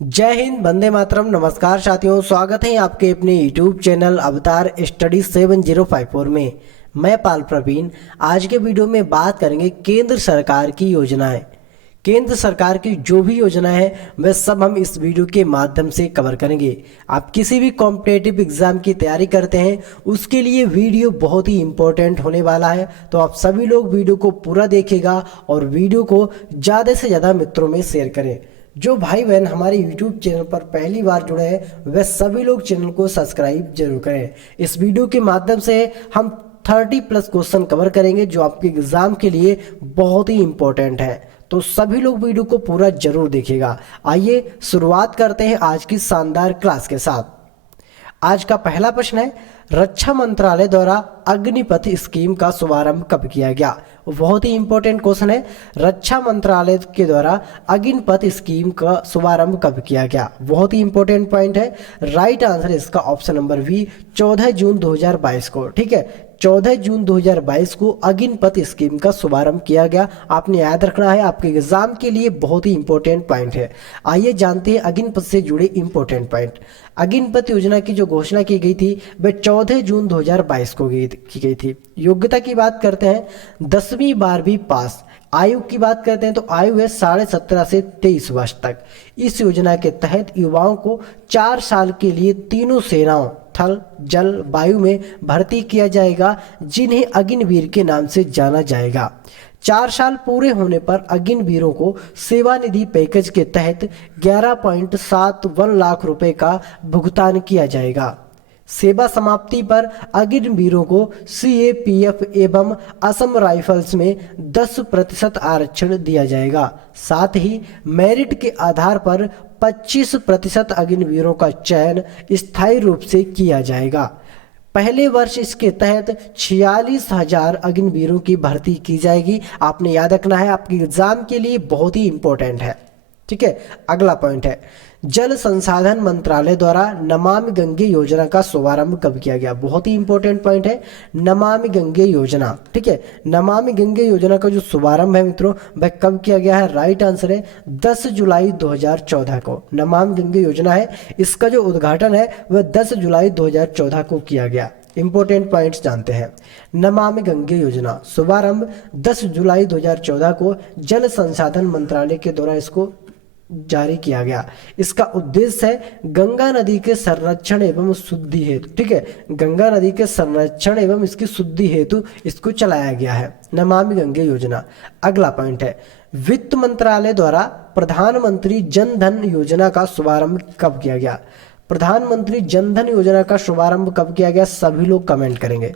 जय हिंद, वंदे मातरम। नमस्कार साथियों, स्वागत है आपके अपने यूट्यूब चैनल अवतार स्टडी 7054 में। मैं पाल प्रवीण। आज के वीडियो में बात करेंगे केंद्र सरकार की योजनाएं। केंद्र सरकार की जो भी योजनाएं हैं वह सब हम इस वीडियो के माध्यम से कवर करेंगे। आप किसी भी कॉम्पिटेटिव एग्जाम की तैयारी करते हैं उसके लिए वीडियो बहुत ही इंपॉर्टेंट होने वाला है, तो आप सभी लोग वीडियो को पूरा देखिएगा और वीडियो को ज़्यादा से ज़्यादा मित्रों में शेयर करें। जो भाई बहन हमारे YouTube चैनल पर पहली बार जुड़े हैं वह सभी लोग चैनल को सब्सक्राइब जरूर करें। इस वीडियो के माध्यम से हम 30+ क्वेश्चन कवर करेंगे जो आपके एग्जाम के लिए बहुत ही इंपॉर्टेंट है, तो सभी लोग वीडियो को पूरा जरूर देखिएगा। आइए शुरुआत करते हैं आज की शानदार क्लास के साथ। आज का पहला प्रश्न है, रक्षा मंत्रालय द्वारा अग्निपथ स्कीम का शुभारंभ कब किया गया? बहुत ही इंपॉर्टेंट क्वेश्चन है। रक्षा मंत्रालय के द्वारा अग्निपथ स्कीम का शुभारंभ कब किया गया? बहुत ही इंपॉर्टेंट पॉइंट है। राइट आंसर इसका ऑप्शन नंबर बी, 14 जून 2022 को। ठीक है, 14 जून 2022 को अग्निपथ स्कीम का शुभारंभ किया गया। आपने याद रखना है, आपके एग्जाम के लिए बहुत ही इंपॉर्टेंट पॉइंट है। आइए जानते हैं अग्निपथ से जुड़े इंपॉर्टेंट पॉइंट। अग्निपथ योजना की जो घोषणा की गई थी वह 14 जून 2022 को की गई थी। योग्यता की बात करते हैं, 10वीं 12वीं पास। आयु की बात करते हैं तो आयु है 17.5 से 23 वर्ष तक। इस योजना के तहत युवाओं को 4 साल के लिए तीनों सेनाओं थल, जल, वायु में भर्ती किया जाएगा, जिन्हें अग्निवीर के नाम से जाना जाएगा। 4 साल पूरे होने पर अग्निवीरों को सेवानिधि पैकेज के तहत 11.71 लाख रुपए का भुगतान किया जाएगा। सेवा समाप्ति पर अग्निवीरों को CAPF एवं असम राइफल्स में 10% आरक्षण दिया जाएगा। साथ ही मेरिट के आधार पर 25% अग्निवीरों का चयन स्थायी रूप से किया जाएगा। पहले वर्ष इसके तहत 46,000 अग्निवीरों की भर्ती की जाएगी। आपने याद रखना है, आपके एग्जाम के लिए बहुत ही इंपॉर्टेंट है। ठीक है, अगला पॉइंट है, जल संसाधन मंत्रालय द्वारा नमामि गंगे योजना का शुभारंभ कब किया गया? बहुत ही इंपॉर्टेंट पॉइंट है, नमामि गंगे योजना। ठीक है, नमामि गंगे योजना का जो शुभारंभ है मित्रों वह कब किया गया है? राइट आंसर है 10 जुलाई 2014 को नमामि गंगे योजना है। इसका जो उद्घाटन है वह 10 जुलाई 2014 को किया गया। इंपॉर्टेंट पॉइंट्स जानते हैं। नमामि गंगे योजना शुभारंभ 10 जुलाई 2014 को जल संसाधन मंत्रालय के द्वारा इसको जारी किया गया। इसका उद्देश्य है गंगा नदी के संरक्षण एवं शुद्धि हेतु। ठीक है, गंगा नदी के संरक्षण एवं इसकी शुद्धि हेतु इसको चलाया गया है, नमामि गंगे योजना। अगला पॉइंट है, वित्त मंत्रालय द्वारा प्रधानमंत्री जन धन योजना का शुभारंभ कब किया गया? प्रधानमंत्री जन धन योजना का शुभारंभ कब किया गया? सभी लोग कमेंट करेंगे।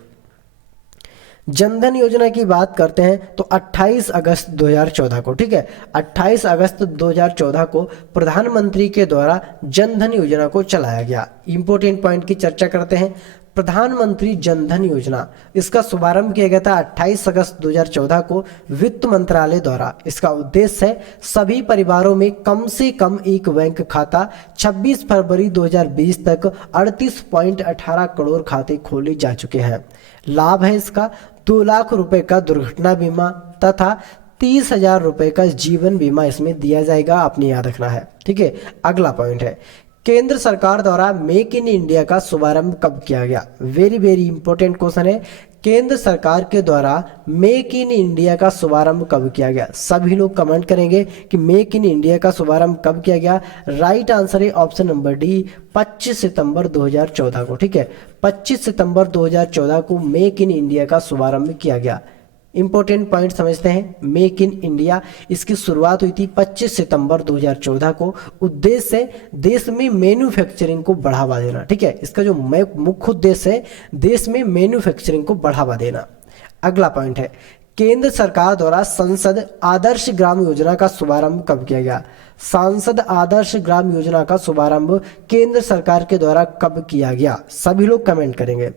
जनधन योजना की बात करते हैं तो 28 अगस्त 2014 को। ठीक है, 28 अगस्त 2014 को प्रधानमंत्री के द्वारा जनधन योजना को चलाया गया। इंपॉर्टेंट पॉइंट की चर्चा करते हैं। प्रधानमंत्री जनधन योजना, इसका शुभारंभ किया गया था 28 अगस्त 2014 को वित्त मंत्रालय द्वारा। इसका उद्देश्य है सभी परिवारों में कम से कम एक बैंक खाता। 26 फरवरी 2020 तक 38.18 करोड़ खाते खोले जा चुके हैं। लाभ है इसका 2 लाख रुपए का दुर्घटना बीमा तथा 30,000 रुपए का जीवन बीमा इसमें दिया जाएगा। आपने याद रखना है। ठीक है, अगला पॉइंट है, केंद्र सरकार द्वारा मेक इन इंडिया का शुभारंभ कब किया गया? वेरी वेरी इंपॉर्टेंट क्वेश्चन है। केंद्र सरकार के द्वारा मेक इन इंडिया का शुभारंभ कब किया गया? सभी लोग कमेंट करेंगे कि मेक इन इंडिया का शुभारंभ कब किया गया। राइट आंसर है ऑप्शन नंबर डी, 25 सितंबर 2014 को। ठीक है, 25 सितंबर 2014 को मेक इन इंडिया का शुभारंभ किया गया। इंपॉर्टेंट पॉइंट समझते हैं। मेक इन इंडिया, इसकी शुरुआत हुई थी 25 सितंबर 2014 को। उद्देश्य है देश में मैन्युफैक्चरिंग को बढ़ावा देना। ठीक है, इसका जो मुख्य उद्देश्य है देश में मैन्युफैक्चरिंग को बढ़ावा देना। अगला पॉइंट है, केंद्र सरकार द्वारा संसद आदर्श ग्राम योजना का शुभारंभ कब किया गया? सांसद आदर्श ग्राम योजना का शुभारंभ केंद्र सरकार के द्वारा कब किया गया? सभी लोग कमेंट करेंगे।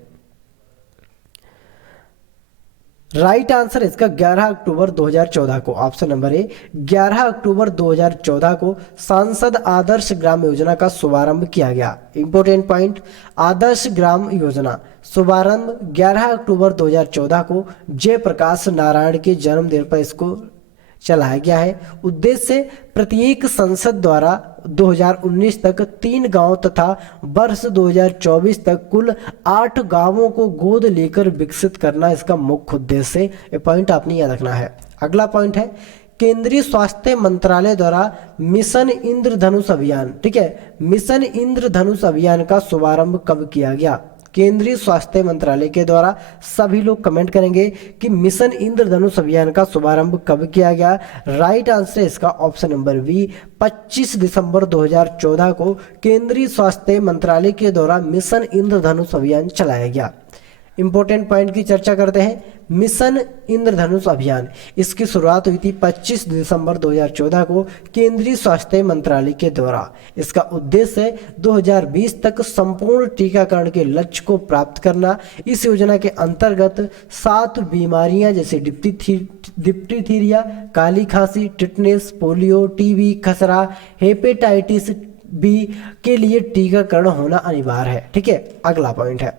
राइट आंसर इसका 11 अक्टूबर 2014 को। ऑप्शन नंबर ए, 11 अक्टूबर 2014 को सांसद आदर्श ग्राम योजना का शुभारंभ किया गया। इंपॉर्टेंट पॉइंट, आदर्श ग्राम योजना शुभारंभ 11 अक्टूबर 2014 को जयप्रकाश नारायण के जन्मदिन पर इसको चलाया गया है। उद्देश्य प्रत्येक संसद द्वारा 2019 तक 3 गांव तथा वर्ष 2024 तक कुल 8 गांवों को गोद लेकर विकसित करना इसका मुख्य उद्देश्य है। ये पॉइंट आपने याद रखना है। अगला पॉइंट है केंद्रीय स्वास्थ्य मंत्रालय द्वारा मिशन इंद्रधनुष अभियान। ठीक है, मिशन इंद्रधनुष अभियान का शुभारंभ कब किया गया? केंद्रीय स्वास्थ्य मंत्रालय के द्वारा, सभी लोग कमेंट करेंगे कि मिशन इंद्रधनुष अभियान का शुभारंभ कब किया गया। राइट आंसर है इसका ऑप्शन नंबर बी, 25 दिसंबर 2014 को केंद्रीय स्वास्थ्य मंत्रालय के द्वारा मिशन इंद्रधनुष अभियान चलाया गया। इंपॉर्टेंट पॉइंट की चर्चा करते हैं। मिशन इंद्रधनुष अभियान, इसकी शुरुआत हुई थी 25 दिसंबर 2014 को केंद्रीय स्वास्थ्य मंत्रालय के द्वारा। इसका उद्देश्य 2020 तक संपूर्ण टीकाकरण के लक्ष्य को प्राप्त करना। इस योजना के अंतर्गत 7 बीमारियां जैसे डिप्थीरिया, काली खांसी, टिटनेस, पोलियो, टीबी, खसरा, हेपेटाइटिस बी के लिए टीकाकरण होना अनिवार्य है। ठीक है, अगला पॉइंट है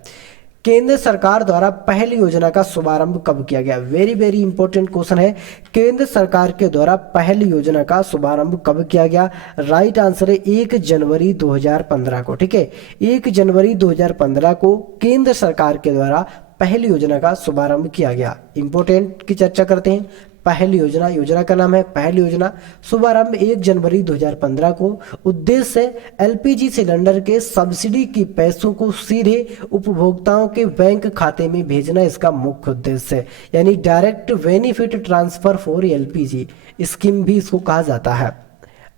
केंद्र सरकार द्वारा पहली योजना का शुभारंभ कब किया गया? वेरी वेरी इंपॉर्टेंट क्वेश्चन है। केंद्र सरकार के द्वारा पहली योजना का शुभारंभ कब किया गया? राइट आंसर है 1 जनवरी 2015 को। ठीक है, 1 जनवरी 2015 को केंद्र सरकार के द्वारा पहली योजना का शुभारंभ किया गया। इंपॉर्टेंट की चर्चा करते हैं। पहली योजना, योजना का नाम है पहली योजना, शुभारंभ 1 जनवरी 2015 को। उद्देश्य एलपीजी सिलेंडर के सब्सिडी की पैसों को सीधे उपभोक्ताओं के बैंक खाते में भेजना इसका मुख्य उद्देश्य है, यानी direct benefit transfer for LPG scheme भी इसको कहा जाता है।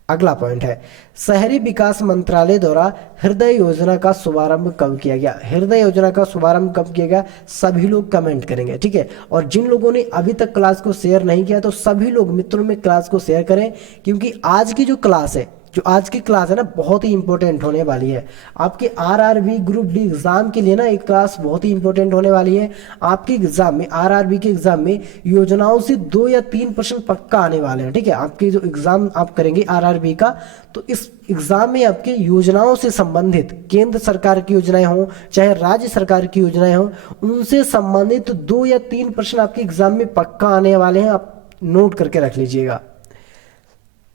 अगला पॉइंट है शहरी विकास मंत्रालय द्वारा हृदय योजना का शुभारंभ कब किया गया? हृदय योजना का शुभारंभ कब किया गया? सभी लोग कमेंट करेंगे। ठीक है, और जिन लोगों ने अभी तक क्लास को शेयर नहीं किया तो सभी लोग मित्रों में क्लास को शेयर करें, क्योंकि आज की जो क्लास है, जो आज की क्लास है ना, बहुत ही इंपॉर्टेंट होने वाली है। आपके आरआरबी ग्रुप डी एग्जाम के लिए ना एक क्लास बहुत ही इंपॉर्टेंट होने वाली है। आपके एग्जाम में, आरआरबी के एग्जाम में योजनाओं से 2 या 3% पक्का आने वाले हैं। ठीक है, आपके जो एग्जाम आप करेंगे आरआरबी का, तो इस एग्जाम में आपके योजनाओं से संबंधित, केंद्र सरकार की योजनाएं हों चाहे राज्य सरकार की योजनाएं हों, उनसे संबंधित 2 या 3% आपके एग्जाम में पक्का आने वाले हैं। आप नोट करके रख लीजिएगा।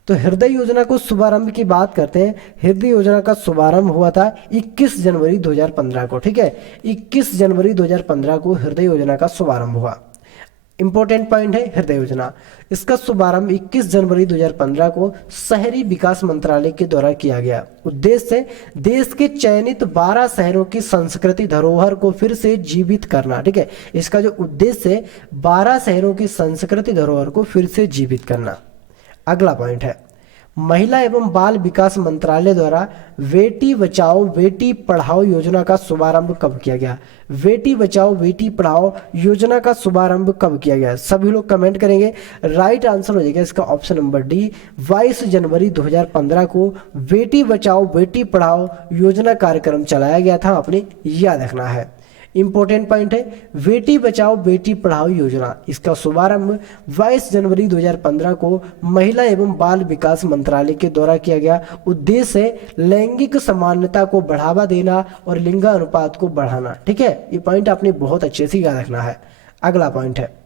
तो हृदय योजना को शुभारंभ की बात करते हैं। हृदय योजना का शुभारंभ हुआ था 21 जनवरी 2015 को। ठीक है, 21 जनवरी 2015 को हृदय योजना का शुभारंभ हुआ। इंपॉर्टेंट पॉइंट है हृदय योजना, इसका शुभारंभ 21 जनवरी 2015 को शहरी विकास मंत्रालय के द्वारा किया गया। उद्देश्य देश के चयनित 12 शहरों की संस्कृति धरोहर को फिर से जीवित करना। ठीक है, इसका जो उद्देश्य है 12 शहरों की संस्कृति धरोहर को फिर से जीवित करना। अगला पॉइंट है महिला एवं बाल विकास मंत्रालय द्वारा बेटी बचाओ बेटी पढ़ाओ योजना का शुभारंभ कब किया गया? बेटी बचाओ बेटी पढ़ाओ योजना का शुभारंभ कब किया गया? सभी लोग कमेंट करेंगे। राइट आंसर हो जाएगा इसका ऑप्शन नंबर डी, 22 जनवरी 2015 को बेटी बचाओ बेटी पढ़ाओ योजना कार्यक्रम चलाया गया था। आपने याद रखना है। इंपॉर्टेंट पॉइंट है बेटी बचाओ बेटी पढ़ाओ योजना, इसका शुभारंभ 22 जनवरी 2015 को महिला एवं बाल विकास मंत्रालय के द्वारा किया गया। उद्देश्य लैंगिक समानता को बढ़ावा देना और लिंगानुपात को बढ़ाना। ठीक है, ये पॉइंट आपने बहुत अच्छे से याद रखना है। अगला पॉइंट है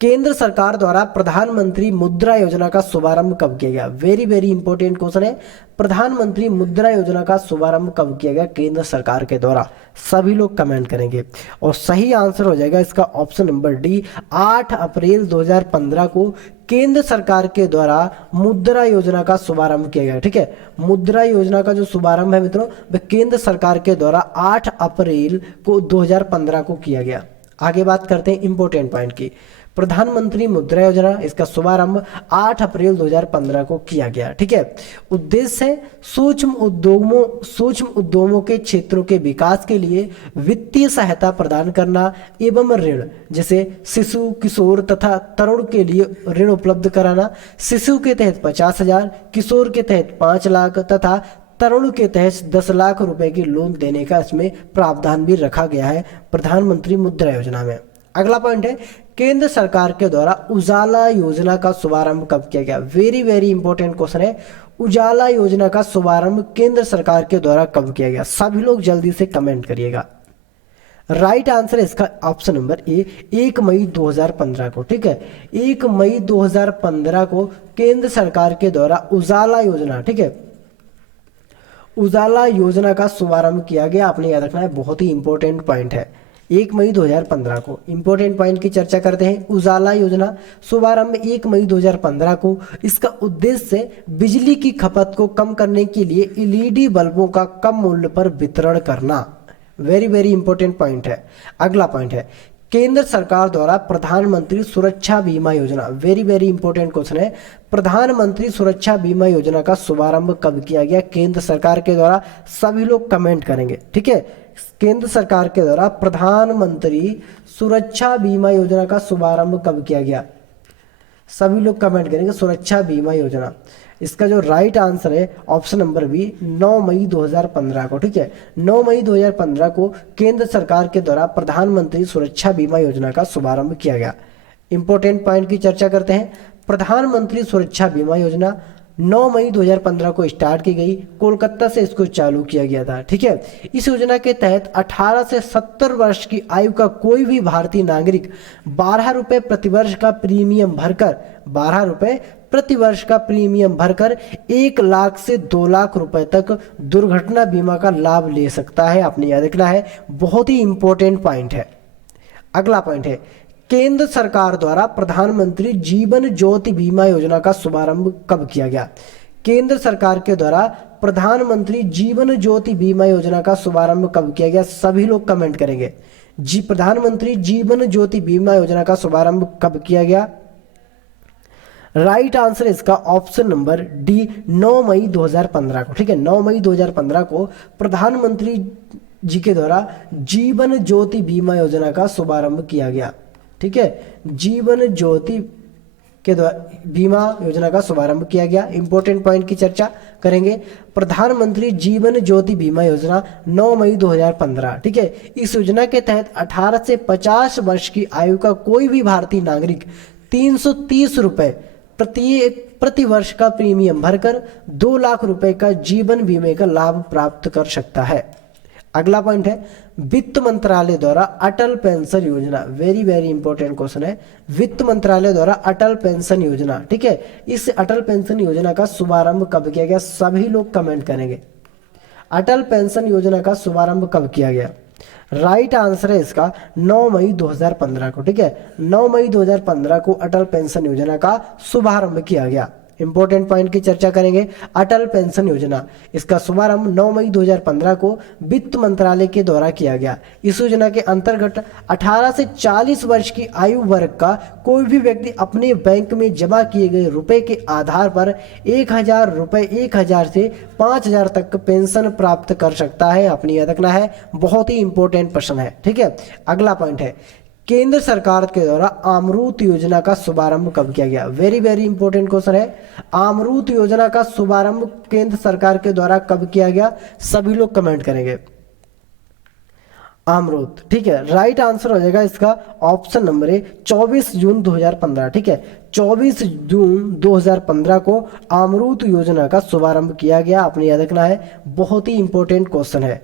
केंद्र सरकार द्वारा प्रधानमंत्री मुद्रा योजना का शुभारंभ कब किया गया? वेरी वेरी इंपॉर्टेंट क्वेश्चन है। प्रधानमंत्री मुद्रा योजना का शुभारंभ कब किया गया केंद्र सरकार के द्वारा? सभी लोग कमेंट करेंगे और सही आंसर हो जाएगा इसका ऑप्शन नंबर डी, 8 अप्रैल 2015 को केंद्र सरकार के द्वारा मुद्रा योजना का शुभारंभ किया गया। ठीक है, मुद्रा योजना का जो शुभारंभ है मित्रों, वह केंद्र सरकार के द्वारा 8 अप्रैल को 2015 को किया गया। आगे बात करते हैं इंपॉर्टेंट पॉइंट की। प्रधानमंत्री मुद्रा योजना, इसका शुभारंभ 8 अप्रैल 2015 को किया गया। ठीक है, उद्देश्य है सूक्ष्म उद्योगों के क्षेत्रों के विकास के लिए वित्तीय सहायता प्रदान करना एवं ऋण, जैसे शिशु किशोर तथा तरुण के लिए ऋण उपलब्ध कराना। शिशु के तहत 50,000, किशोर के तहत 5 लाख तथा तरुण के तहत 10 लाख रुपए की लोन देने का इसमें प्रावधान भी रखा गया है प्रधानमंत्री मुद्रा योजना में। अगला पॉइंट है केंद्र सरकार के द्वारा उजाला योजना का शुभारंभ कब किया गया? वेरी वेरी इंपॉर्टेंट क्वेश्चन है। उजाला योजना का शुभारंभ केंद्र सरकार के द्वारा कब किया गया? सभी लोग जल्दी से कमेंट करिएगा। राइट आंसर है इसका ऑप्शन नंबर ए, 1 मई 2015 को। ठीक है, 1 मई 2015 को केंद्र सरकार के द्वारा उजाला योजना, ठीक है, उजाला योजना का शुभारंभ किया गया। आपने याद रखना है, बहुत ही इंपॉर्टेंट पॉइंट है। 1 मई 2015 को इंपॉर्टेंट पॉइंट की चर्चा करते हैं। उजाला योजना शुभारंभ 1 मई 2015 को। इसका उद्देश्य बिजली की खपत को कम करने के लिए एलईडी बल्बों का कम मूल्य पर वितरण करना। वेरी वेरी इंपॉर्टेंट पॉइंट है। अगला पॉइंट है, केंद्र सरकार द्वारा प्रधानमंत्री सुरक्षा बीमा योजना। वेरी वेरी इंपॉर्टेंट क्वेश्चन है। प्रधानमंत्री सुरक्षा बीमा योजना का शुभारंभ कब किया गया केंद्र सरकार के द्वारा? सभी लोग कमेंट करेंगे। ठीक है, केंद्र सरकार के द्वारा प्रधानमंत्री सुरक्षा बीमा योजना का शुभारंभ कब किया गया? सभी लोग कमेंट करेंगे सुरक्षा बीमा योजना। इसका जो राइट आंसर है ऑप्शन नंबर बी, 9 मई 2015 को। ठीक है, 9 मई 2015 को केंद्र सरकार के द्वारा प्रधानमंत्री सुरक्षा बीमा योजना का शुभारंभ किया गया। इंपॉर्टेंट पॉइंट की चर्चा करते हैं। प्रधानमंत्री सुरक्षा बीमा योजना 9 मई 2015 को स्टार्ट की गई, कोलकाता से इसको चालू किया गया था। ठीक है, इस योजना के तहत 18 से 70 वर्ष की आयु का कोई भी भारतीय नागरिक 12 रुपये प्रतिवर्ष का प्रीमियम भरकर 12 रुपये प्रति वर्ष का प्रीमियम भरकर 1 लाख से 2 लाख रुपए तक दुर्घटना बीमा का लाभ ले सकता है। आपने याद रखना है, बहुत ही इंपॉर्टेंट पॉइंट है। अगला पॉइंट है, केंद्र सरकार द्वारा प्रधानमंत्री जीवन ज्योति बीमा योजना का शुभारंभ कब किया गया? केंद्र सरकार के द्वारा प्रधानमंत्री जीवन ज्योति बीमा योजना का शुभारंभ कब किया गया? सभी लोग कमेंट करेंगे। प्रधानमंत्री जीवन ज्योति बीमा योजना का शुभारंभ कब किया गया? राइट आंसर इसका ऑप्शन नंबर डी, 9 मई 2015 को। ठीक है, 9 मई 2015 को प्रधानमंत्री जी के द्वारा जीवन ज्योति बीमा योजना का शुभारंभ किया गया। ठीक है, जीवन ज्योति के द्वारा बीमा योजना का शुभारंभ किया गया। इंपॉर्टेंट पॉइंट की चर्चा करेंगे। प्रधानमंत्री जीवन ज्योति बीमा योजना 9 मई 2015। ठीक है, इस योजना के तहत 18 से 50 वर्ष की आयु का कोई भी भारतीय नागरिक 330 रुपए प्रति वर्ष का प्रीमियम भरकर 2 लाख रुपए का जीवन बीमे का लाभ प्राप्त कर सकता है। अगला पॉइंट है, वित्त मंत्रालय द्वारा अटल पेंशन योजना। वेरी वेरी इंपॉर्टेंट क्वेश्चन है। वित्त मंत्रालय द्वारा अटल पेंशन योजना, ठीक है, इस अटल पेंशन योजना का शुभारंभ कब किया गया? सभी लोग कमेंट करेंगे। अटल पेंशन योजना का शुभारंभ कब किया गया? राइट आंसर है इसका 9 मई 2015 को। ठीक है, 9 मई 2015 को अटल पेंशन योजना का शुभारंभ किया गया। इंपॉर्टेंट पॉइंट की चर्चा करेंगे। अटल पेंशन योजना, इसका शुभारंभ 9 मई 2015 को वित्त मंत्रालय के द्वारा किया गया। इस योजना के अंतर्गत 18 से 40 वर्ष की आयु वर्ग का कोई भी व्यक्ति अपने बैंक में जमा किए गए रुपए के आधार पर 1000 रुपए 1000 से 5000 तक पेंशन प्राप्त कर सकता है। अपनी याद रखना है, बहुत ही इंपॉर्टेंट प्रश्न है। ठीक है, अगला पॉइंट है, केंद्र सरकार के द्वारा अमृत योजना का शुभारंभ कब किया गया? वेरी वेरी इंपॉर्टेंट क्वेश्चन है। अमृत योजना का शुभारंभ केंद्र सरकार के द्वारा कब किया गया? सभी लोग कमेंट करेंगे। अमृत, ठीक है, राइट आंसर हो जाएगा इसका ऑप्शन नंबर है 24 जून 2015। ठीक है, 24 जून 2015 को अमृत योजना का शुभारंभ किया गया। आपने याद रखना है, बहुत ही इंपॉर्टेंट क्वेश्चन है।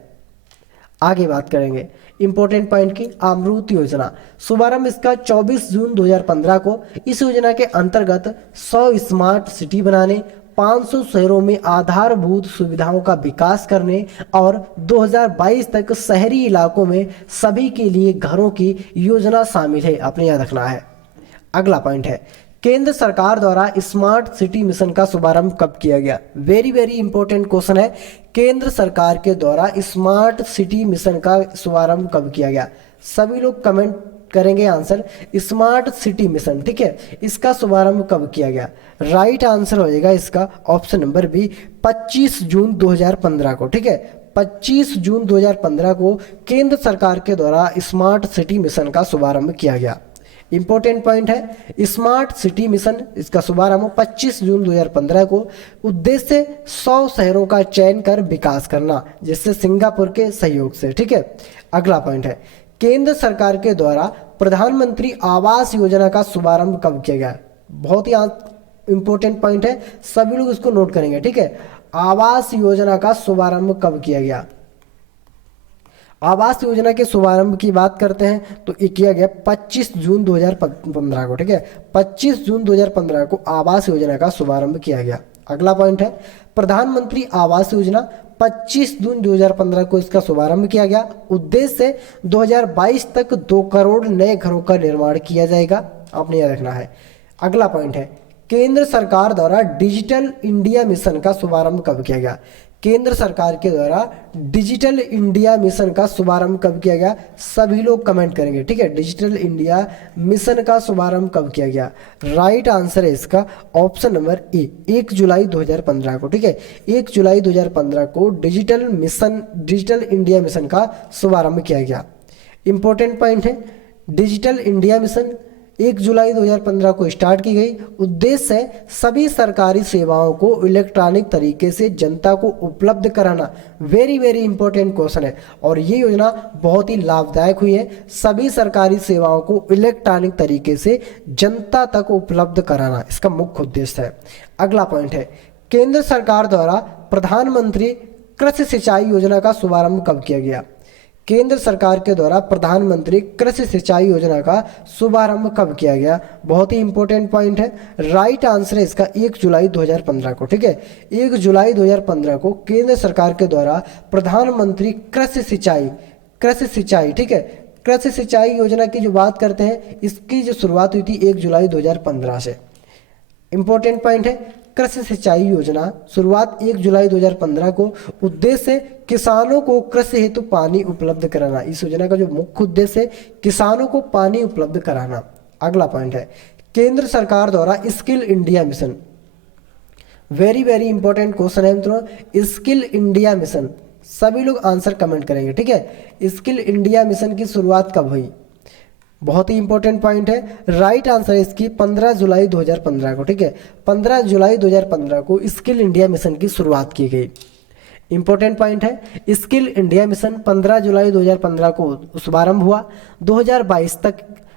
आगे बात करेंगे इंपॉर्टेंट पॉइंट की। अमृत योजना शुभारंभ इसका 24 जून 2015 को। इस योजना के अंतर्गत 100 स्मार्ट सिटी बनाने, 500 शहरों में आधारभूत सुविधाओं का विकास करने और 2022 तक शहरी इलाकों में सभी के लिए घरों की योजना शामिल है। आपने याद रखना है। अगला पॉइंट है, केंद्र सरकार द्वारा स्मार्ट सिटी मिशन का शुभारंभ कब किया गया? वेरी वेरी इंपॉर्टेंट क्वेश्चन है। केंद्र सरकार के द्वारा स्मार्ट सिटी मिशन का शुभारंभ कब किया गया? सभी लोग कमेंट करेंगे आंसर। स्मार्ट सिटी मिशन, ठीक है, इसका शुभारंभ कब किया गया? राइट आंसर हो जाएगा इसका ऑप्शन नंबर बी, 25 जून 2015 को। ठीक है, 25 जून 2015 को केंद्र सरकार के द्वारा स्मार्ट सिटी मिशन का शुभारंभ किया गया। इंपॉर्टेंट पॉइंट है, स्मार्ट सिटी मिशन, इसका शुभारंभ 25 जून 2015 को। उद्देश्य 100 शहरों का चयन कर विकास करना, जिससे सिंगापुर के सहयोग से। ठीक है, अगला पॉइंट है, केंद्र सरकार के द्वारा प्रधानमंत्री आवास योजना का शुभारंभ कब किया गया? बहुत ही इंपॉर्टेंट पॉइंट है, सभी लोग इसको नोट करेंगे। ठीक है, आवास योजना का शुभारंभ कब किया गया? आवास योजना के शुभारंभ की बात करते हैं तो ये किया गया 25 जून 2015 को, ठीक है, 25 जून 2015 को आवास योजना का शुभारंभ किया गया। अगला पॉइंट है प्रधानमंत्री आवास योजना, 25 जून 2015 को इसका शुभारंभ किया गया। उद्देश्य 2022 तक 2 करोड़ नए घरों का निर्माण किया जाएगा, आपने याद रखना है। अगला पॉइंट है केंद्र सरकार द्वारा डिजिटल इंडिया मिशन का शुभारंभ कब किया गया। केंद्र सरकार के द्वारा डिजिटल इंडिया मिशन का शुभारंभ कब किया गया, सभी लोग कमेंट करेंगे, ठीक है। डिजिटल इंडिया मिशन का शुभारंभ कब किया गया, राइट आंसर है इसका ऑप्शन नंबर ए, 1 जुलाई 2015 को, ठीक है। 1 जुलाई 2015 को डिजिटल इंडिया मिशन का शुभारंभ किया गया। इंपॉर्टेंट पॉइंट है डिजिटल इंडिया मिशन 1 जुलाई 2015 को स्टार्ट की गई। उद्देश्य है सभी सरकारी सेवाओं को इलेक्ट्रॉनिक तरीके से जनता को उपलब्ध कराना। वेरी वेरी इंपॉर्टेंट क्वेश्चन है और ये योजना बहुत ही लाभदायक हुई है। सभी सरकारी सेवाओं को इलेक्ट्रॉनिक तरीके से जनता तक उपलब्ध कराना इसका मुख्य उद्देश्य है। अगला पॉइंट है केंद्र सरकार द्वारा प्रधानमंत्री कृषि सिंचाई योजना का शुभारंभ कब किया गया। केंद्र सरकार के द्वारा प्रधानमंत्री कृषि सिंचाई योजना का शुभारंभ कब किया गया, बहुत ही इंपॉर्टेंट पॉइंट है। राइट आंसर है इसका 1 जुलाई 2015 को, ठीक है। 1 जुलाई 2015 को केंद्र सरकार के द्वारा प्रधानमंत्री कृषि सिंचाई, ठीक है, कृषि सिंचाई योजना की जो बात करते हैं इसकी जो शुरुआत हुई थी 1 जुलाई 2015 से। इंपॉर्टेंट पॉइंट है कृषि सिंचाई योजना शुरुआत 1 जुलाई 2015 को। उद्देश्य किसानों को कृषि हेतु पानी उपलब्ध कराना। इस योजना का जो मुख्य उद्देश्य है किसानों को पानी उपलब्ध कराना। अगला पॉइंट है केंद्र सरकार द्वारा skill India mission. Very very important question है मित्रों, स्किल इंडिया मिशन, सभी लोग आंसर कमेंट करेंगे, ठीक है। स्किल इंडिया मिशन की शुरुआत कब हुई, बहुत ही इंपॉर्टेंट पॉइंट है। राइट आंसर है इसकी 15 जुलाई 2015 को, ठीक है। 15 जुलाई 2015 को स्किल इंडिया मिशन की शुरुआत की गई। इंपॉर्टेंट पॉइंट है स्किल इंडिया मिशन 15 जुलाई 2015 को शुभारंभ हुआ। 2022 तक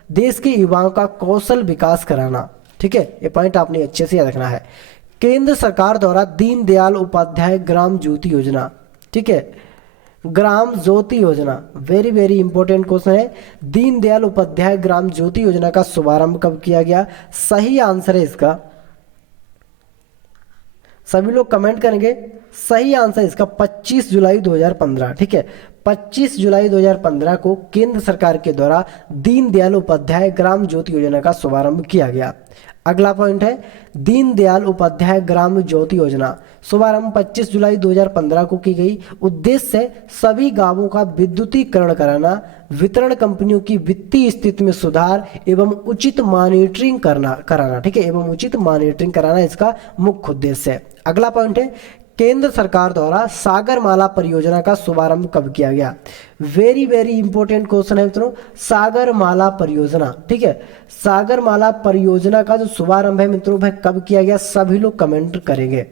देश के युवाओं का कौशल विकास कराना, ठीक है, ये पॉइंट आपने अच्छे से याद रखना है। केंद्र सरकार द्वारा दीनदयाल उपाध्याय ग्राम ज्योति योजना, ठीक है, ग्राम ज्योति योजना, वेरी वेरी इंपॉर्टेंट क्वेश्चन है। दीनदयाल उपाध्याय ग्राम ज्योति योजना का शुभारंभ कब किया गया, सही आंसर है इसका, सभी लोग कमेंट करेंगे, सही आंसर इसका 25 जुलाई 2015, ठीक है। 25 जुलाई 2015 को केंद्र सरकार के द्वारा दीनदयाल उपाध्याय ग्राम ज्योति योजना का शुभारंभ किया गया। अगला पॉइंट है दीनदयाल उपाध्याय ग्राम ज्योति योजना शुभारंभ 25 जुलाई 2015 को की गई। उद्देश्य है सभी गांवों का विद्युतीकरण कराना, वितरण कंपनियों की वित्तीय स्थिति में सुधार एवं उचित मॉनिटरिंग कराना, ठीक है, एवं उचित मॉनिटरिंग कराना इसका मुख्य उद्देश्य है। अगला पॉइंट है केंद्र सरकार द्वारा सागरमाला परियोजना का शुभारंभ कब किया गया। वेरी वेरी इंपॉर्टेंट क्वेश्चन है मित्रों, सागरमाला परियोजना, ठीक है, सागरमाला परियोजना का जो शुभारंभ है मित्रों वह कब किया गया, सभी लोग कमेंट करेंगे।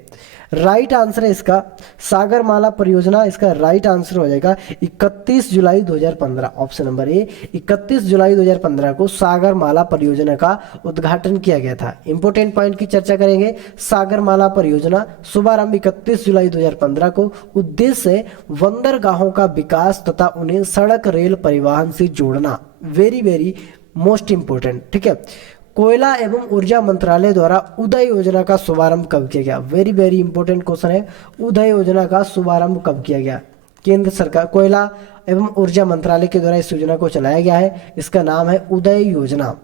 राइट आंसर है इसका सागरमाला परियोजना, इसका राइट आंसर हो जाएगा 31 जुलाई 2015, ऑप्शन नंबर ए। 31 जुलाई 2015 को सागरमाला परियोजना का उद्घाटन किया गया था। इंपॉर्टेंट पॉइंट की चर्चा करेंगे। सागरमाला परियोजना शुभारंभ 31 जुलाई 2015 को। उद्देश्य बंदरगाहों का विकास तथा उन्हें सड़क रेल परिवहन से जोड़ना। वेरी वेरी मोस्ट इंपोर्टेंट, ठीक है। कोयला एवं ऊर्जा मंत्रालय द्वारा उदय योजना का शुभारंभ कब किया गया। वेरी वेरी इंपॉर्टेंट क्वेश्चन है, उदय योजना का शुभारंभ कब किया गया। केंद्र सरकार कोयला एवं ऊर्जा मंत्रालय के द्वारा इस योजना को चलाया गया है, इसका नाम है उदय योजना,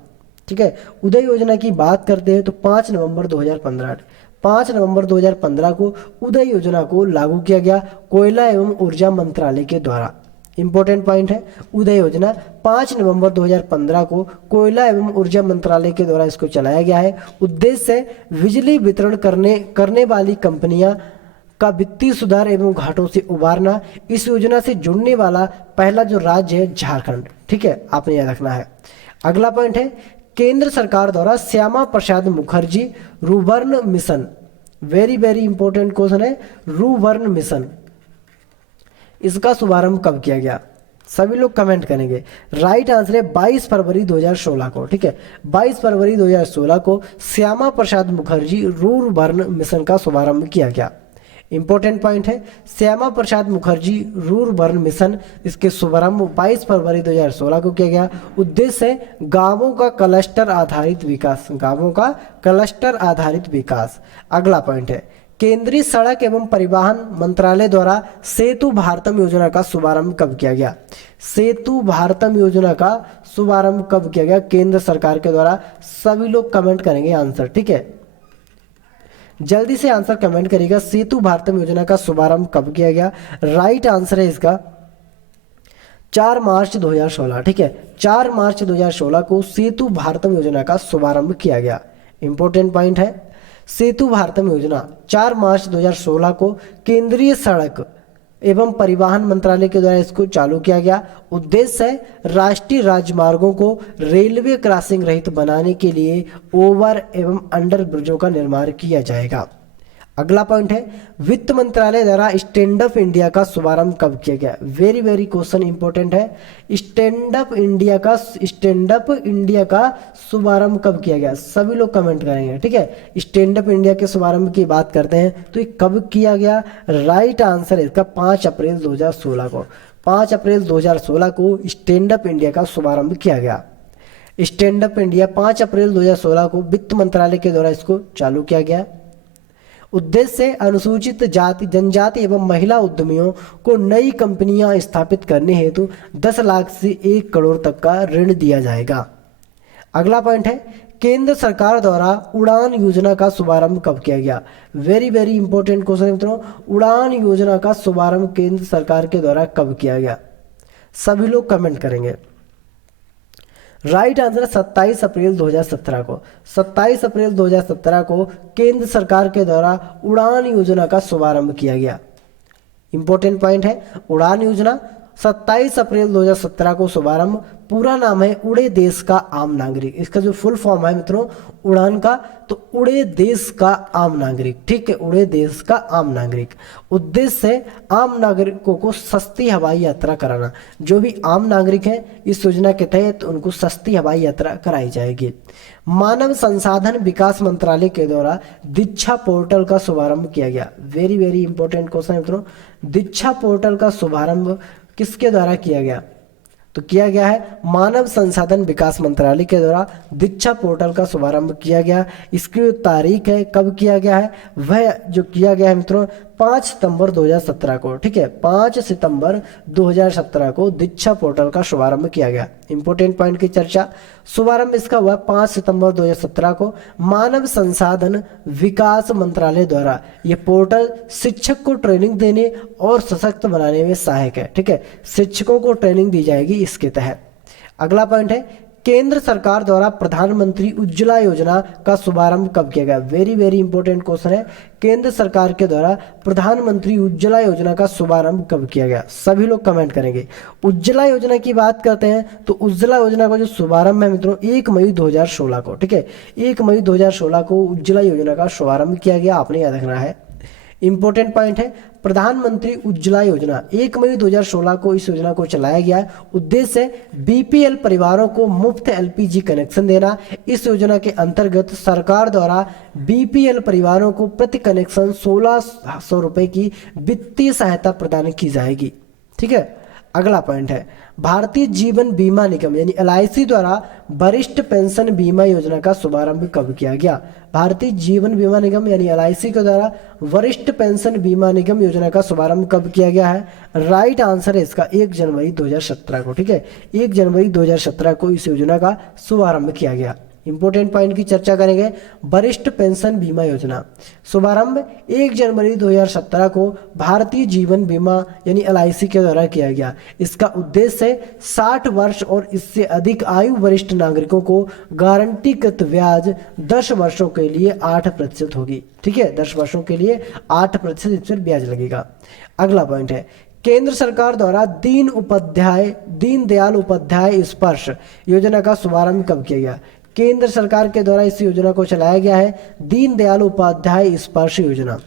ठीक है। उदय योजना की बात करते हैं तो 5 नवंबर 2015 को उदय योजना को लागू किया गया कोयला एवं ऊर्जा मंत्रालय के द्वारा। इंपॉर्टेंट पॉइंट है उदय योजना 5 नवंबर 2015 को कोयला एवं ऊर्जा मंत्रालय के द्वारा इसको चलाया गया है। उद्देश्य बिजली वितरण करने वाली कंपनियां का वित्तीय सुधार एवं घाटों से उबारना। इस योजना से जुड़ने वाला पहला जो राज्य है झारखंड, ठीक है, आपने याद रखना है। अगला पॉइंट है केंद्र सरकार द्वारा Shyama Prasad Mukherjee rurban mission. Very very important question है, रुर्बन मिशन, इसका शुभारंभ कब किया गया, सभी लोग कमेंट करेंगे। राइट आंसर है 22 फरवरी 2016 को, ठीक है। 22 फरवरी 2016 को श्यामा प्रसाद मुखर्जी रुर्बन मिशन का शुभारंभ किया गया। इंपॉर्टेंट पॉइंट है, श्यामा प्रसाद मुखर्जी रूरबन मिशन, इसके शुभारंभ 22 फरवरी 2016 को किया गया। उद्देश्य है गांवों का क्लस्टर आधारित विकास, गांवों का क्लस्टर आधारित विकास। अगला पॉइंट है, केंद्रीय सड़क एवं परिवहन मंत्रालय द्वारा सेतु भारतम योजना का शुभारंभ कब किया गया? सेतु भारतम योजना का शुभारंभ कब किया गया केंद्र सरकार के द्वारा? सभी लोग कमेंट करेंगे आंसर, ठीक है, जल्दी से आंसर कमेंट करिएगा। सेतु भारतम योजना का शुभारंभ कब किया गया? राइट आंसर है इसका 4 मार्च 2016, ठीक है, 4 मार्च 2016 को सेतु भारतम योजना का शुभारंभ किया गया। इंपॉर्टेंट पॉइंट है, सेतु भारतम योजना 4 मार्च 2016 को केंद्रीय सड़क एवं परिवहन मंत्रालय के द्वारा इसको चालू किया गया। उद्देश्य है राष्ट्रीय राजमार्गों को रेलवे क्रॉसिंग रहित बनाने के लिए ओवर एवं अंडर ब्रिजों का निर्माण किया जाएगा। अगला पॉइंट है, वित्त मंत्रालय द्वारा स्टैंड अप इंडिया का शुभारंभ कब किया गया? वेरी वेरी क्वेश्चन इंपॉर्टेंट है, स्टैंड अप इंडिया का शुभारंभ कब किया गया? सभी लोग कमेंट करेंगे, ठीक है। स्टैंड अप इंडिया के शुभारंभ की बात करते हैं तो ये कब किया गया? राइट आंसर है इसका 5 अप्रैल 2016 को, 5 अप्रैल 2016 को स्टैंड अप इंडिया का शुभारंभ किया गया। स्टैंड अप इंडिया 5 अप्रैल 2016 को वित्त मंत्रालय के द्वारा इसको चालू किया गया। उद्देश्य अनुसूचित जाति जनजाति एवं महिला उद्यमियों को नई कंपनियां स्थापित करने हेतु 10 लाख से 1 करोड़ तक का ऋण दिया जाएगा। अगला पॉइंट है, केंद्र सरकार द्वारा उड़ान योजना का शुभारंभ कब किया गया? वेरी वेरी इंपॉर्टेंट क्वेश्चन मित्रों, उड़ान योजना का शुभारंभ केंद्र सरकार के द्वारा कब किया गया? सभी लोग कमेंट करेंगे। राइट आंसर 27 अप्रैल 2017 को, 27 अप्रैल 2017 को केंद्र सरकार के द्वारा उड़ान योजना का शुभारंभ किया गया। इंपॉर्टेंट पॉइंट है, उड़ान योजना 27 अप्रैल 2017 को शुभारंभ। पूरा नाम है उड़े देश का आम नागरिक। इसका जो फुल फॉर्म है मित्रों उड़ान का, तो उड़े देश का आम नागरिक, ठीक है, उड़े देश का आम नागरिक। उद्देश्य है आम नागरिकों को सस्ती हवाई यात्रा कराना। जो भी आम नागरिक हैं इस योजना के तहत उनको सस्ती हवाई यात्रा कराई जाएगी। मानव संसाधन विकास मंत्रालय के द्वारा दीक्षा पोर्टल का शुभारंभ किया गया। वेरी वेरी इंपॉर्टेंट क्वेश्चन है मित्रों, दीक्षा पोर्टल का शुभारंभ किसके द्वारा किया गया? तो किया गया है मानव संसाधन विकास मंत्रालय के द्वारा दीक्षा पोर्टल का शुभारंभ किया गया। इसकी तारीख है कब किया गया है, वह जो किया गया है मित्रों 5 सितंबर 2017 को, ठीक है, 5 सितंबर 2017 को दीक्षा पोर्टल का शुभारंभ किया गया। इंपॉर्टेंट पॉइंट की चर्चा, शुभारंभ इसका हुआ 5 सितंबर 2017 को। मानव संसाधन विकास मंत्रालय द्वारा ये पोर्टल शिक्षक को ट्रेनिंग देने और सशक्त बनाने में सहायक है, ठीक है, शिक्षकों को ट्रेनिंग दी जाएगी इसके तहत। अगला पॉइंट है, केंद्र सरकार द्वारा प्रधानमंत्री उज्ज्वला योजना का शुभारंभ कब किया गया? वेरी वेरी इंपॉर्टेंट क्वेश्चन है, केंद्र सरकार के द्वारा प्रधानमंत्री उज्ज्वला योजना का शुभारंभ कब किया गया? सभी लोग कमेंट करेंगे। उज्ज्वला योजना की बात करते हैं तो उज्ज्वला योजना का जो शुभारंभ है मित्रों 1 मई 2016 को, ठीक है, 1 मई 2016 को उज्ज्वला योजना का शुभारंभ किया गया, आपने याद रखना है। इंपॉर्टेंट पॉइंट है, प्रधानमंत्री उज्ज्वला योजना 1 मई 2016 को इस योजना को चलाया गया है। उद्देश्य है बीपीएल परिवारों को मुफ्त एलपीजी कनेक्शन देना। इस योजना के अंतर्गत सरकार द्वारा बीपीएल परिवारों को प्रति कनेक्शन 1600 रुपए की वित्तीय सहायता प्रदान की जाएगी, ठीक है। अगला पॉइंट है, भारतीय जीवन बीमा निगम यानी एलआईसी द्वारा वरिष्ठ पेंशन बीमा योजना का शुभारंभ कब किया गया? भारतीय जीवन बीमा निगम यानी एलआईसी के द्वारा वरिष्ठ पेंशन बीमा निगम योजना का शुभारंभ कब किया गया है? राइट आंसर है इसका 1 जनवरी 2017 को, ठीक है, 1 जनवरी 2017 को इस योजना का शुभारंभ किया गया। इंपॉर्टेंट पॉइंट की चर्चा करेंगे, वरिष्ठ पेंशन बीमा योजना शुभारंभ 1 जनवरी 2017 को भारतीय जीवन बीमा यानी एलआईसी के द्वारा किया गया। इसका उद्देश्य है 60 वर्ष और इससे अधिक आयु वरिष्ठ नागरिकों को गारंटीकृत ब्याज 10 वर्षों के लिए 8% होगी, ठीक है, 10 वर्षों के लिए 8% इस पर ब्याज लगेगा। अगला पॉइंट है, केंद्र सरकार द्वारा दीनदयाल उपाध्याय स्पर्श योजना का शुभारंभ कब किया गया? केंद्र सरकार के द्वारा इस योजना को चलाया गया है दीनदयाल उपाध्याय स्पर्श योजना,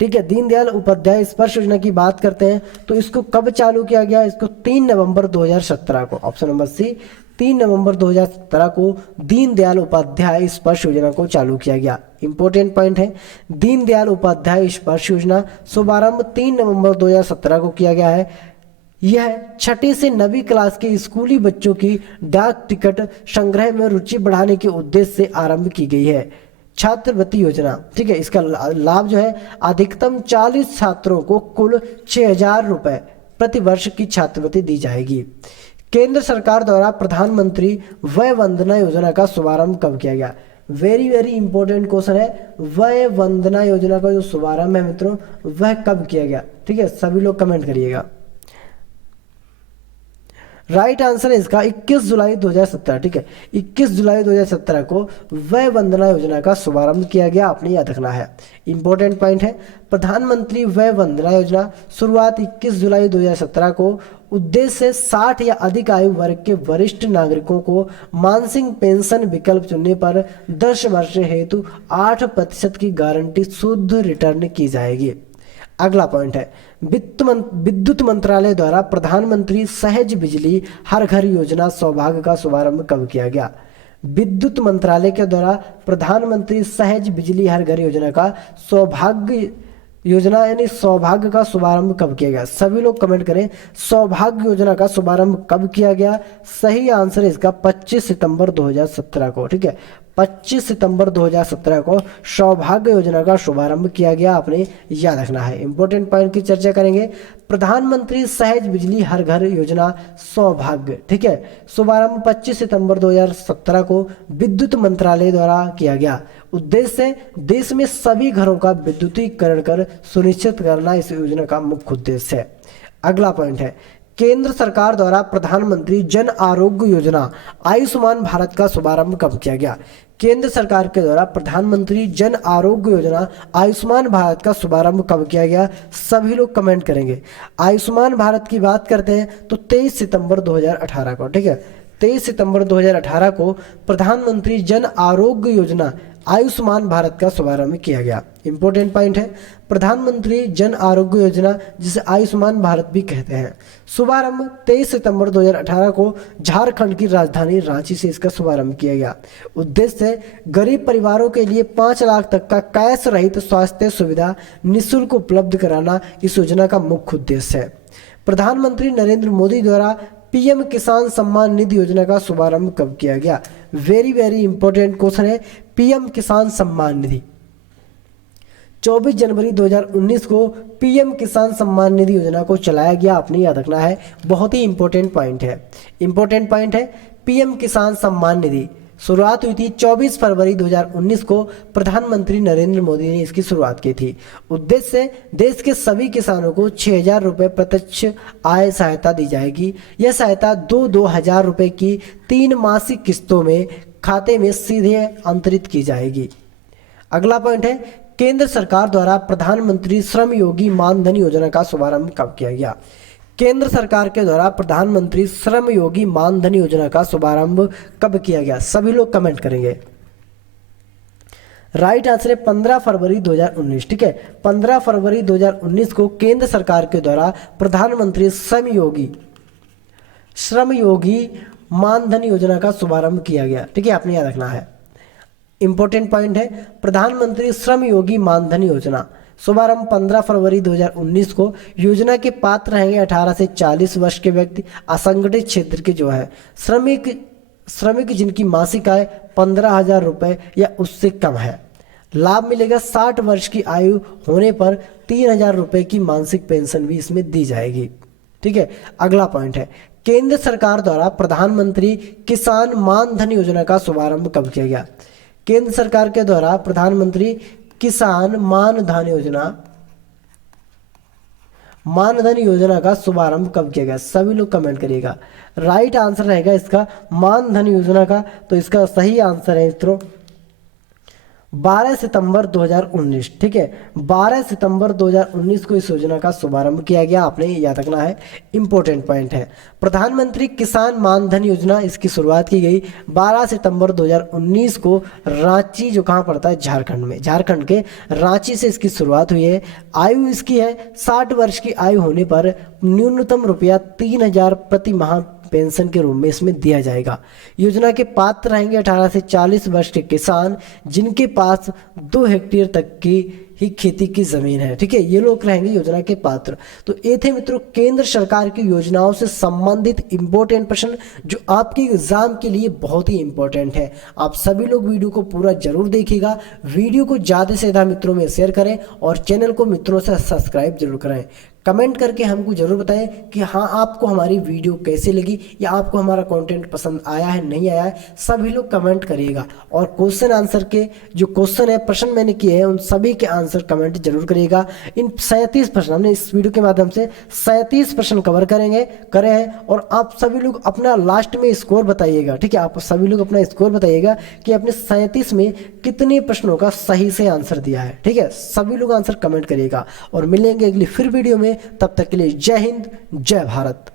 ठीक है। दीनदयाल उपाध्याय स्पर्श योजना की बात करते हैं तो इसको कब चालू किया गया? इसको 3 नवंबर 2017 को, ऑप्शन नंबर सी, 3 नवंबर 2017 को दीनदयाल उपाध्याय स्पर्श योजना को चालू किया गया। इंपॉर्टेंट पॉइंट है, दीनदयाल उपाध्याय स्पर्श योजना शुभारंभ 3 नवंबर 2017 को किया गया है। यह छठी से 9वीं क्लास के स्कूली बच्चों की डाक टिकट संग्रह में रुचि बढ़ाने के उद्देश्य से आरंभ की गई है। छात्रवृत्ति योजना, ठीक है, इसका लाभ जो है अधिकतम 40 छात्रों को कुल 6,000 रुपए प्रति वर्ष की छात्रवृत्ति दी जाएगी। केंद्र सरकार द्वारा प्रधानमंत्री वय वंदना योजना का शुभारंभ कब किया गया? वेरी वेरी इंपॉर्टेंट क्वेश्चन है, वय वंदना योजना का जो शुभारंभ है मित्रों वह कब किया गया? ठीक है, सभी लोग कमेंट करिएगा। राइट आंसर है इसका 21 जुलाई 2017। ठीक है, 21 जुलाई 2017 को वय वंदना योजना का शुभारंभ किया गया, आपने याद रखना है। इंपॉर्टेंट पॉइंट है, प्रधानमंत्री वय वंदना योजना शुरुआत 21 जुलाई 2017 को। उद्देश्य 60 या अधिक आयु वर्ग के वरिष्ठ नागरिकों को मासिक पेंशन विकल्प चुनने पर 10 वर्ष हेतु 8% की गारंटी शुद्ध रिटर्न की जाएगी। अगला पॉइंट है, विद्युत मंत्रालय द्वारा प्रधानमंत्री सहज बिजली हर घर योजना सौभाग्य का शुभारंभ कब किया गया? विद्युत मंत्रालय के द्वारा प्रधानमंत्री सहज बिजली हर घर योजना का सौभाग्य योजना यानी सौभाग्य का शुभारंभ कब किया गया? सभी लोग कमेंट करें, सौभाग्य योजना का शुभारंभ कब किया गया? सही आंसर है इसका 25 सितंबर 2017 को। ठीक है, 25 सितंबर 2017 को सौभाग्य योजना का शुभारंभ किया गया, आपने याद रखना है। इंपॉर्टेंट पॉइंट की चर्चा करेंगे, प्रधानमंत्री सहज बिजली हर घर योजना सौभाग्य। ठीक है, शुभारंभ 25 सितंबर 2017 को विद्युत मंत्रालय द्वारा किया गया। उद्देश्य देश में सभी घरों का विद्युतीकरण कर सुनिश्चित करना इस योजना का मुख्य उद्देश्य है। अगला पॉइंट है, केंद्र सरकार द्वारा प्रधानमंत्री जन आरोग्य योजना आयुष्मान भारत का शुभारंभ कब किया गया? केंद्र सरकार के द्वारा प्रधानमंत्री जन आरोग्य योजना आयुष्मान भारत का शुभारंभ कब किया गया? सभी लोग कमेंट करेंगे। आयुष्मान भारत की बात करते हैं तो 23 सितंबर 2018 को। ठीक है, 23 सितंबर 2018 को प्रधानमंत्री जन आरोग्य योजना आयुष्मान भारत का शुभारंभ किया गया। इंपॉर्टेंट पॉइंट है, प्रधानमंत्री जन आरोग्य योजना जिसे आयुष्मान भारत भी कहते हैं, शुभारंभ 23 सितंबर 2018 को झारखंड की राजधानी रांची से इसका शुभारंभ किया गया। उद्देश्य गरीब परिवारों के लिए 5 लाख तक का कैश रहित स्वास्थ्य सुविधा निःशुल्क उपलब्ध कराना इस योजना का मुख्य उद्देश्य है। प्रधानमंत्री नरेंद्र मोदी द्वारा पीएम किसान सम्मान निधि योजना का शुभारंभ कब किया गया? वेरी वेरी इंपॉर्टेंट क्वेश्चन है, पीएम किसान सम्मान निधि 24 जनवरी 2019 को पीएम किसान सम्मान निधि योजना को चलाया गया, आपने याद रखना है। बहुत ही इंपॉर्टेंट पॉइंट है। इंपॉर्टेंट पॉइंट है, पीएम किसान सम्मान निधि शुरुआत हुई थी 24 फरवरी 2019 को प्रधानमंत्री नरेंद्र मोदी ने इसकी शुरुआत की थी। उद्देश्य देश के सभी किसानों को 6,000 रुपये प्रत्यक्ष आय सहायता दी जाएगी। यह सहायता 2,000 रुपये की 3 मासिक किस्तों में खाते में सीधे अंतरित की जाएगी। अगला पॉइंट है, केंद्र सरकार द्वारा प्रधानमंत्री श्रम योगी मानधन योजना का शुभारंभ कब किया गया? केंद्र सरकार के द्वारा प्रधानमंत्री श्रम योगी मानधन योजना का शुभारंभ कब किया गया? सभी लोग कमेंट करेंगे। राइट आंसर है 15 फरवरी 2019। ठीक है, 15 फरवरी 2019 को केंद्र सरकार के द्वारा प्रधानमंत्री श्रम योगी मानधन योजना का शुभारंभ किया गया। ठीक है, आपने याद रखना है। इंपॉर्टेंट पॉइंट है, प्रधानमंत्री श्रम योगी मानधन योजना शुभारंभ 15 फरवरी 2019 को। योजना के पात्र रहेंगे 18 से 40 वर्ष के व्यक्ति, असंगठित क्षेत्र के जो है श्रमिक जिनकी मासिक आय 15,000 रुपये या उससे कम है। लाभ मिलेगा 60 वर्ष की आयु होने पर 3,000 रुपये की मासिक पेंशन भी इसमें दी जाएगी। ठीक है, अगला पॉइंट है, केंद्र सरकार द्वारा प्रधानमंत्री किसान मानधन योजना का शुभारंभ कब किया गया? केंद्र सरकार के द्वारा प्रधानमंत्री किसान मानधन योजना का शुभारंभ कब किया गया? सभी लोग कमेंट करिएगा। राइट आंसर रहेगा इसका मानधन योजना का, तो इसका सही आंसर है मित्रों 12 सितंबर 2019। ठीक है, 12 सितंबर 2019 को इस योजना का शुभारंभ किया गया, आपने याद रखना है। इंपॉर्टेंट पॉइंट है, प्रधानमंत्री किसान मानधन योजना इसकी शुरुआत की गई 12 सितंबर 2019 को रांची, जो कहाँ पड़ता है झारखंड में, झारखंड के रांची से इसकी शुरुआत हुई है। आयु इसकी है 60 वर्ष की आयु होने पर न्यूनतम रुपया 3,000 प्रति माह पेंशन के रूप में इसमें दिया जाएगा। योजना के पात्र रहेंगे 18 से 40 वर्ष के किसान जिनके पास 2 हेक्टेयर तक की ही खेती की जमीन है। ठीक है, ये लोग रहेंगे योजना के पात्र। तो ये थे मित्रों केंद्र सरकार की योजनाओं से संबंधित इंपॉर्टेंट प्रश्न जो आपके एग्जाम के लिए बहुत ही इंपॉर्टेंट है। आप सभी लोग वीडियो को पूरा जरूर देखिएगा, वीडियो को ज़्यादा से ज़्यादा मित्रों में शेयर करें और चैनल को मित्रों से सब्सक्राइब जरूर करें। कमेंट करके हमको ज़रूर बताएं कि हाँ आपको हमारी वीडियो कैसे लगी या आपको हमारा कंटेंट पसंद आया है नहीं आया है, सभी लोग कमेंट करिएगा। और क्वेश्चन आंसर के जो क्वेश्चन है प्रश्न मैंने किए हैं उन सभी के आंसर कमेंट जरूर करिएगा। इन 37 प्रश्न हमने इस वीडियो के माध्यम से 37 प्रश्न कवर करे हैं और आप सभी लोग अपना लास्ट में स्कोर बताइएगा। ठीक है, आप सभी लोग अपना स्कोर बताइएगा कि आपने 37 में कितने प्रश्नों का सही से आंसर दिया है। ठीक है, सभी लोग आंसर कमेंट करिएगा और मिलेंगे अगली फिर वीडियो में। तब तक के लिए जय हिंद, जय भारत।